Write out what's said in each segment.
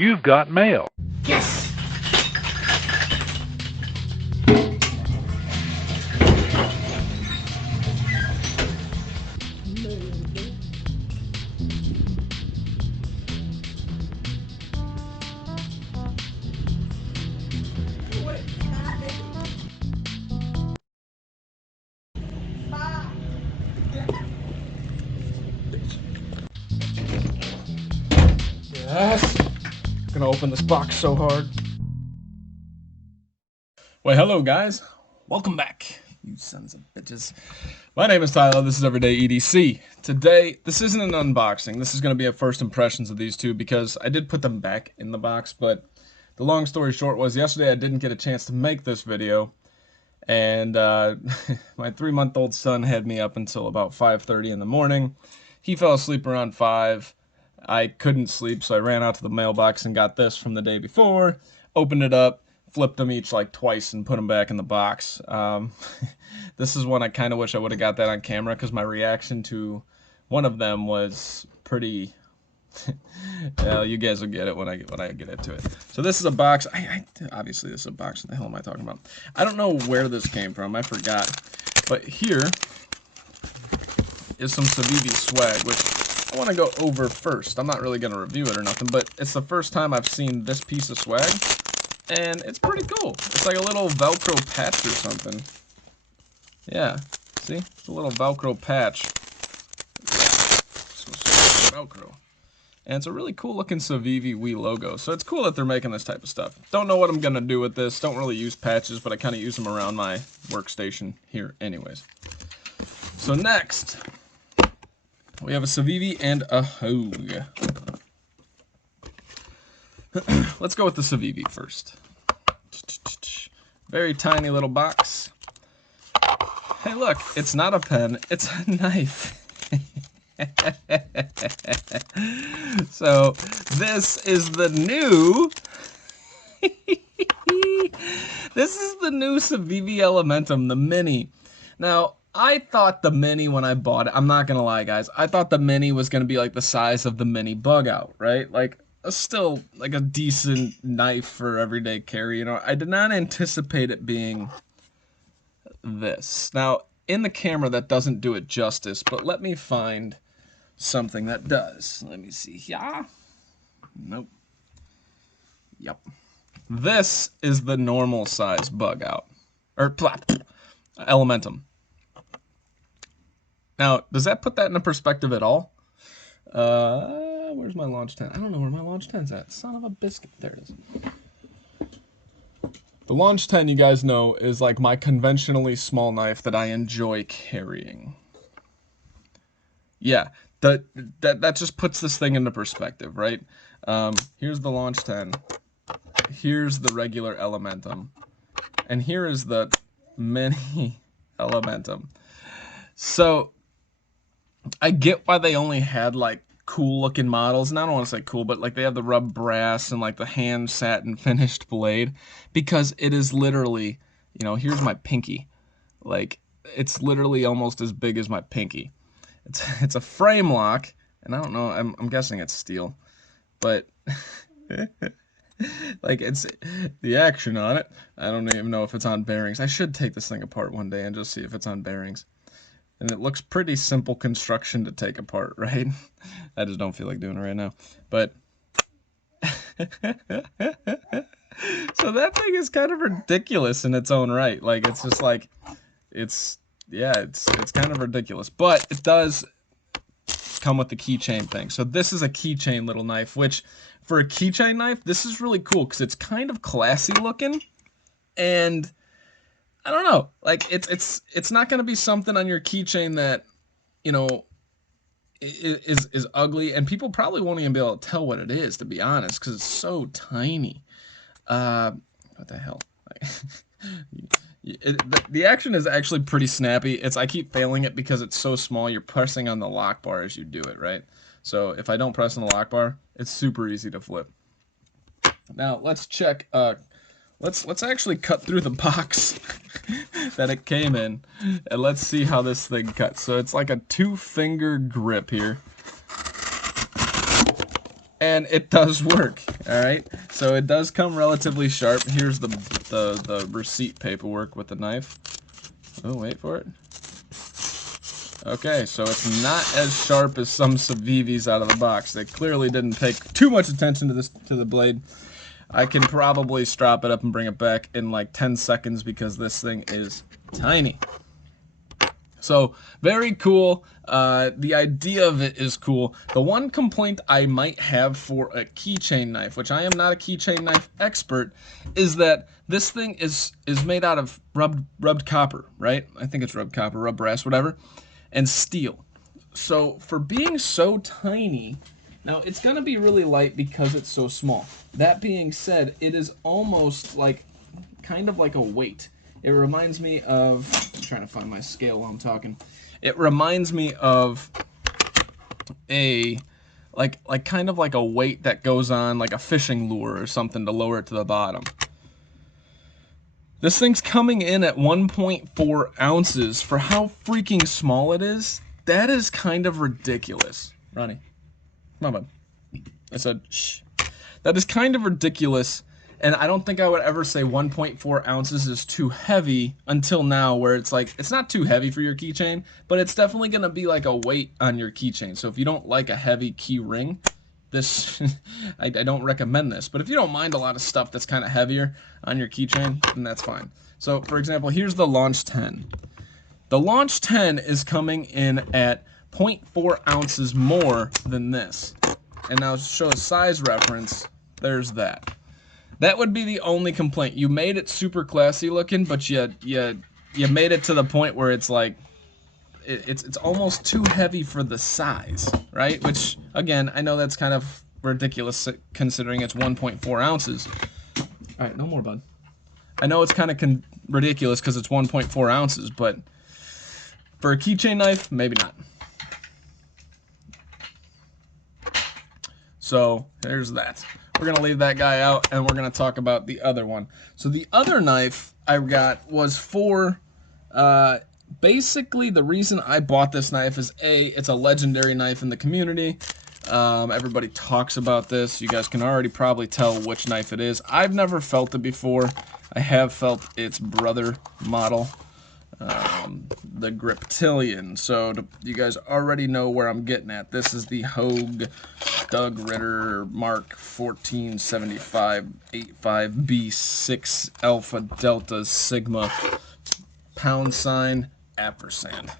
You've got mail. Yes! Yes. I'm gonna open this box so hard. Well, hello guys. Welcome back, you sons of bitches. My name is Tyler. This is Everyday EDC. Today, this isn't an unboxing. This is gonna be a first impressions of these two because I did put them back in the box, but the long story short was yesterday I didn't get a chance to make this video, and my 3-month-old son had me up until about 5:30 in the morning. He fell asleep around 5. I couldn't sleep, so I ran out to the mailbox and got this from the day before, opened it up, flipped them each like twice and put them back in the box. This is one I kind of wish I would have got that on camera because my reaction to one of them was pretty... well, you guys will get it when I get into it. So this is a box. Obviously this is a box. What the hell am I talking about? I don't know where this came from. I forgot. But here is some civivi swag, which I want to go over first. I'm not really going to review it or nothing, but it's the first time I've seen this piece of swag, and it's pretty cool. It's like a little Velcro patch or something. Yeah, see? It's a little Velcro patch. Velcro. And it's a really cool looking civivi Wii logo, so it's cool that they're making this type of stuff. Don't know what I'm going to do with this. Don't really use patches, but I kind of use them around my workstation here anyways. So next, we have a civivi and a hogue. Let's go with the civivi first. Very tiny little box. Hey look, it's not a pen, it's a knife. So this is the new this is the new civivi Elementum, the mini. Now I thought the mini when I bought it, I'm not gonna lie guys, I thought the mini was gonna be like the size of the mini bug out, right? Like still like a decent knife for everyday carry, you know. I did not anticipate it being this. Now in the camera that doesn't do it justice, but let me find something that does. Let me see. Yeah. Nope. Yep. This is the normal size bug out. Or Elementum. Now, does that put that into perspective at all? Where's my launch 10? I don't know where my launch 10's at. Son of a biscuit. There it is. The launch 10, you guys know, is like my conventionally small knife that I enjoy carrying. Yeah, that just puts this thing into perspective, right? Here's the launch 10. Here's the regular Elementum. And here is the mini Elementum. So I get why they only had like cool looking models, and I don't want to say cool, but like they have the rub brass and like the hand satin finished blade, because it is literally, you know, here's my pinky, like it's literally almost as big as my pinky. It's a frame lock, and I don't know, I'm guessing it's steel, but like it's the action on it, I don't even know if it's on bearings. I should take this thing apart one day and just see if it's on bearings. And it looks pretty simple construction to take apart, right? I just don't feel like doing it right now. But so that thing is kind of ridiculous in its own right. Like it's just like it's kind of ridiculous. But it does come with the keychain thing. So this is a keychain little knife, which for a keychain knife, this is really cool because it's kind of classy looking, and I don't know, like it's not gonna be something on your keychain that, you know, is ugly, and people probably won't even be able to tell what it is, to be honest, because it's so tiny. What the hell? The action is actually pretty snappy. I keep failing it because it's so small. You're pressing on the lock bar as you do it, right? So if I don't press on the lock bar, it's super easy to flip. Now let's check. Let's actually cut through the box that it came in, and let's see how this thing cuts. So it's like a 2-finger grip here, and and it does work. All right, so it does come relatively sharp. Here's the receipt paperwork with the knife. Oh, wait for it. Okay, so it's not as sharp as some civivis out of the box. They clearly didn't pay too much attention to the blade. I can probably strap it up and bring it back in like 10 seconds because this thing is tiny. So, very cool. The idea of it is cool. The one complaint I might have for a keychain knife, which I am not a keychain knife expert, is that this thing is made out of rubbed copper, right? I think it's rubbed copper, rubbed brass, whatever, and steel. So, for being so tiny, now it's going to be really light because it's so small. That being said, it is almost like, kind of like a weight. It reminds me of, I'm trying to find my scale while I'm talking. It reminds me of a, like kind of like a weight that goes on like a fishing lure or something to lower it to the bottom. This thing's coming in at 1.4 ounces. For how freaking small it is, that is kind of ridiculous. Ronnie, come on, bud. I said, shh. That is kind of ridiculous. And I don't think I would ever say 1.4 ounces is too heavy until now, where it's like, it's not too heavy for your keychain, but it's definitely going to be like a weight on your keychain. So if you don't like a heavy key ring, this, I don't recommend this. But if you don't mind a lot of stuff that's kind of heavier on your keychain, then that's fine. So for example, here's the Launch 10. The Launch 10 is coming in at 0.4 ounces more than this. And now to show a size reference, there's that. That would be the only complaint. You made it super classy looking, but you made it to the point where it's like it's almost too heavy for the size, right? Which again, I know that's kind of ridiculous considering it's 1.4 ounces. All right, no more, bud. I know it's kind of ridiculous because it's 1.4 ounces, but for a keychain knife, maybe not. So there's that. We're going to leave that guy out, and we're going to talk about the other one. So the other knife I got was for, basically the reason I bought this knife is A, it's a legendary knife in the community. Everybody talks about this. You guys can already probably tell which knife it is. I've never felt it before. I have felt its brother model, the Griptilian. So you guys already know where I'm getting at. This is the Hogue Doug Ritter Mark 1475 85B6 Alpha Delta Sigma #ampersand.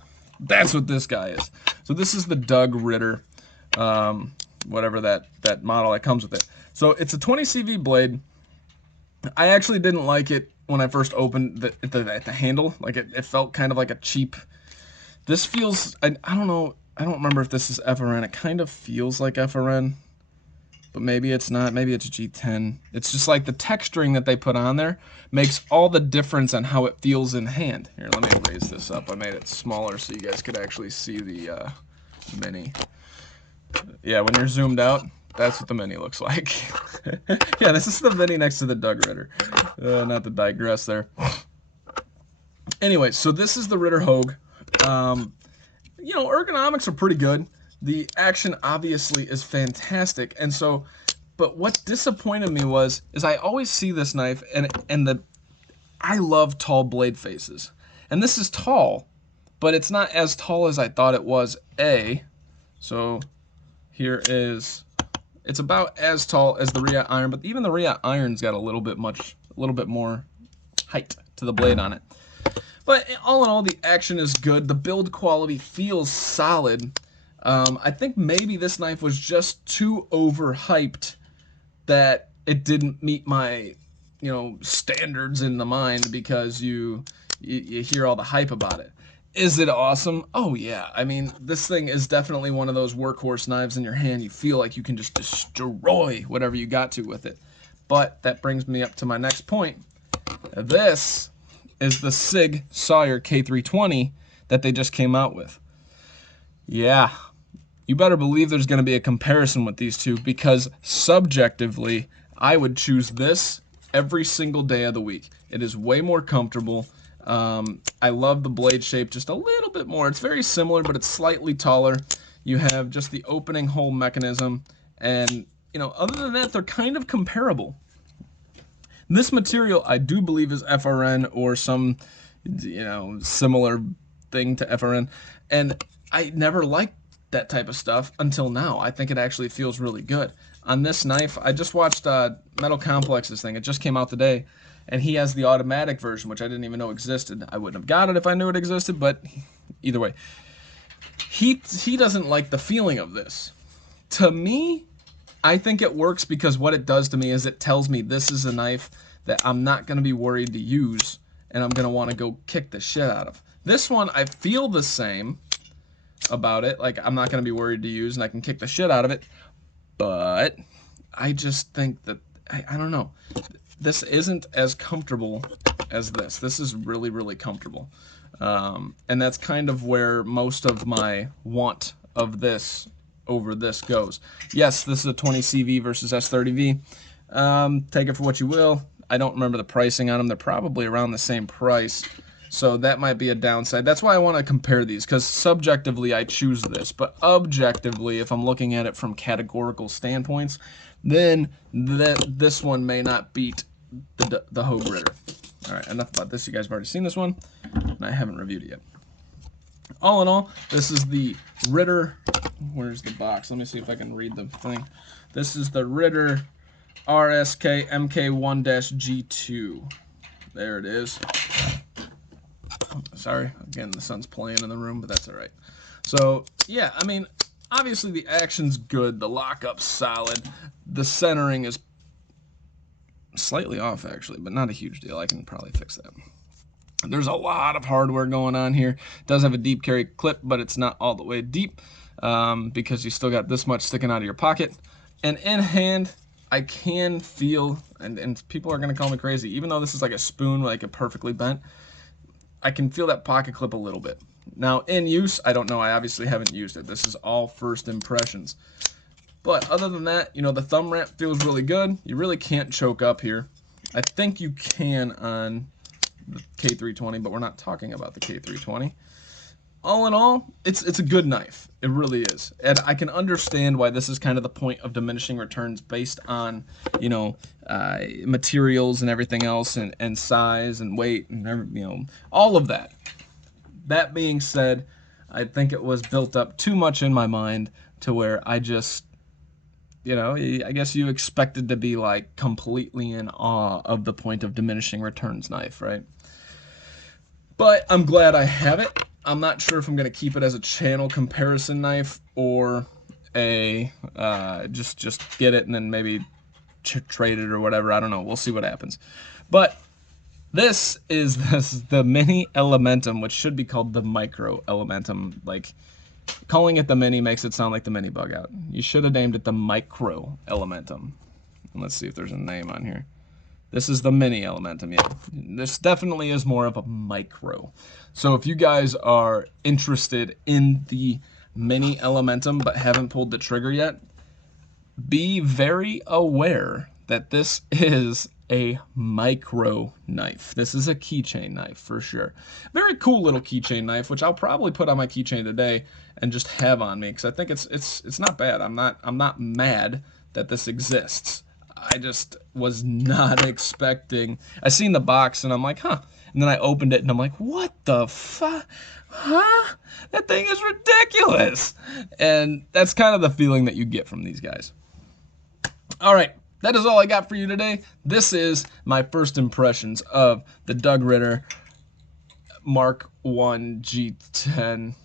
That's what this guy is. So this is the Doug Ritter, whatever that model that comes with it. So it's a 20 CV blade. I actually didn't like it when I first opened the handle. Like it felt kind of like a cheap. This feels, I don't know. I don't remember if this is FRN. It kind of feels like FRN, but maybe it's not. Maybe it's G10. It's just like the texturing that they put on there makes all the difference on how it feels in hand. Here, let me raise this up. I made it smaller so you guys could actually see the mini. Yeah, when you're zoomed out, that's what the mini looks like. Yeah, this is the mini next to the Doug Ritter. Not to digress there. Anyway, so this is the Ritter Hogue. You know, ergonomics are pretty good. The action obviously is fantastic. And so, but what disappointed me is I always see this knife and I love tall blade faces. And this is tall, but it's not as tall as I thought it was, A. So here is, it's about as tall as the Ritter iron, but even the Ritter iron's got a little bit more height to the blade on it. But all in all, the action is good. The build quality feels solid. I think maybe this knife was just too overhyped that it didn't meet my, you know, standards in the mind because you hear all the hype about it. Is it awesome? Oh yeah. I mean, this thing is definitely one of those workhorse knives in your hand. You feel like you can just destroy whatever you got to with it. But that brings me up to my next point. This is the Sig Sawyer K320 that they just came out with. Yeah, you better believe there's going to be a comparison with these two because subjectively, I would choose this every single day of the week. It is way more comfortable. I love the blade shape just a little bit more. It's very similar, but it's slightly taller. You have just the opening hole mechanism, and you other than that, they're kind of comparable. This material, I do believe, is FRN or some, similar thing to FRN. And I never liked that type of stuff until now. I think it actually feels really good. On this knife, I just watched Metal Complex's thing. It just came out today. And he has the automatic version, which I didn't even know existed. I wouldn't have got it if I knew it existed, but either way. He doesn't like the feeling of this. To me, I think it works because what it does to me is it tells me this is a knife that I'm not going to be worried to use, and I'm going to want to go kick the shit out of. This one, I feel the same about it. Like, I'm not going to be worried to use, and I can kick the shit out of it. But I just think that, I don't know. This isn't as comfortable as this. This is really, really comfortable. And that's kind of where most of my want of this over this goes. Yes, this is a 20 CV versus S30V. Take it for what you will. I don't remember the pricing on them. They're probably around the same price. So that might be a downside. That's why I want to compare these, because subjectively I choose this. But objectively, if I'm looking at it from categorical standpoints, then this one may not beat the Hogue Ritter. All right, enough about this. You guys have already seen this one, and I haven't reviewed it yet. All in all, this is the Ritter. Where's the box? Let me see if I can read the thing. This is the Ritter RSK MK1-G2. There it is. Sorry, again, the sun's playing in the room, but that's all right. So, yeah, I mean, obviously the action's good. The lockup's solid. The centering is slightly off, actually, but not a huge deal. I can probably fix that. There's a lot of hardware going on here. It does have a deep carry clip, but it's not all the way deep because you still got this much sticking out of your pocket. And in hand, I can feel, and people are going to call me crazy, even though this is like a spoon, like a perfectly bent, I can feel that pocket clip a little bit. Now, in use, I don't know. I obviously haven't used it. This is all first impressions. But other than that, the thumb ramp feels really good. You really can't choke up here. I think you can on the K320, but we're not talking about the K320. All in all, it's a good knife. It really is. And I can understand why this is kind of the point of diminishing returns based on, materials and everything else and size and weight and, all of that. That being said, I think it was built up too much in my mind to where I just, I guess you expected to be like completely in awe of the point of diminishing returns knife, right? But I'm glad I have it. I'm not sure if I'm going to keep it as a channel comparison knife or a just get it and then maybe trade it or whatever. I don't know. We'll see what happens. But this is the mini Elementum, which should be called the micro Elementum. Like, calling it the mini makes it sound like the mini bug out. You should have named it the micro Elementum. And let's see if there's a name on here. This is the mini Elementum, yeah. This definitely is more of a micro. So if you guys are interested in the mini Elementum but haven't pulled the trigger yet, be very aware that this is a micro knife. This is a keychain knife for sure. Very cool little keychain knife, which I'll probably put on my keychain today and just have on me because I think it's not bad. I'm not mad that this exists. I just was not expecting. I seen the box and I'm like, huh. And then I opened it and I'm like, what the fuck? Huh? That thing is ridiculous. And that's kind of the feeling that you get from these guys. All right. That is all I got for you today. This is my first impressions of the Doug Ritter Mark I G10.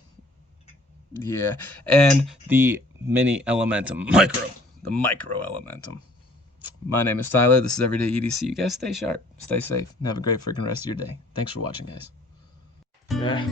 Yeah. And the mini Elementum micro. The micro Elementum. My name is Tyler. This is Everyday EDC. You guys stay sharp, stay safe, and have a great freaking rest of your day. Thanks for watching, guys. Yeah.